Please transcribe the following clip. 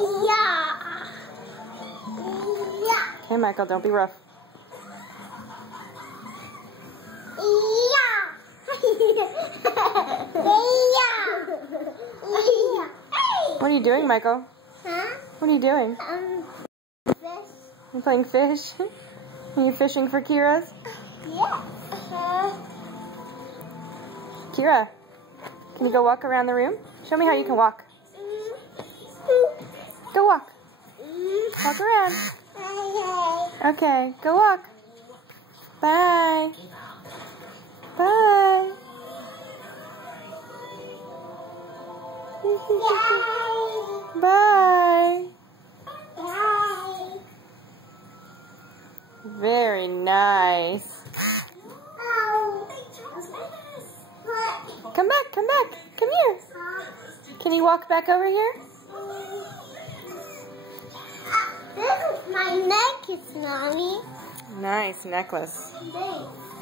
Yeah. Yeah. Hey, Michael, don't be rough. Yeah. What are you doing, Michael? Huh? What are you doing? Fish. You playing fish? Are you fishing for Kira's? Yeah. Kira, can you go walk around the room? Show me how you can walk. Go walk. Walk around. Okay, go walk. Bye. Bye. Bye. Very nice. Come back, come back. Come here. Can you walk back over here? This is my necklace, Mommy. Nice necklace. Thanks.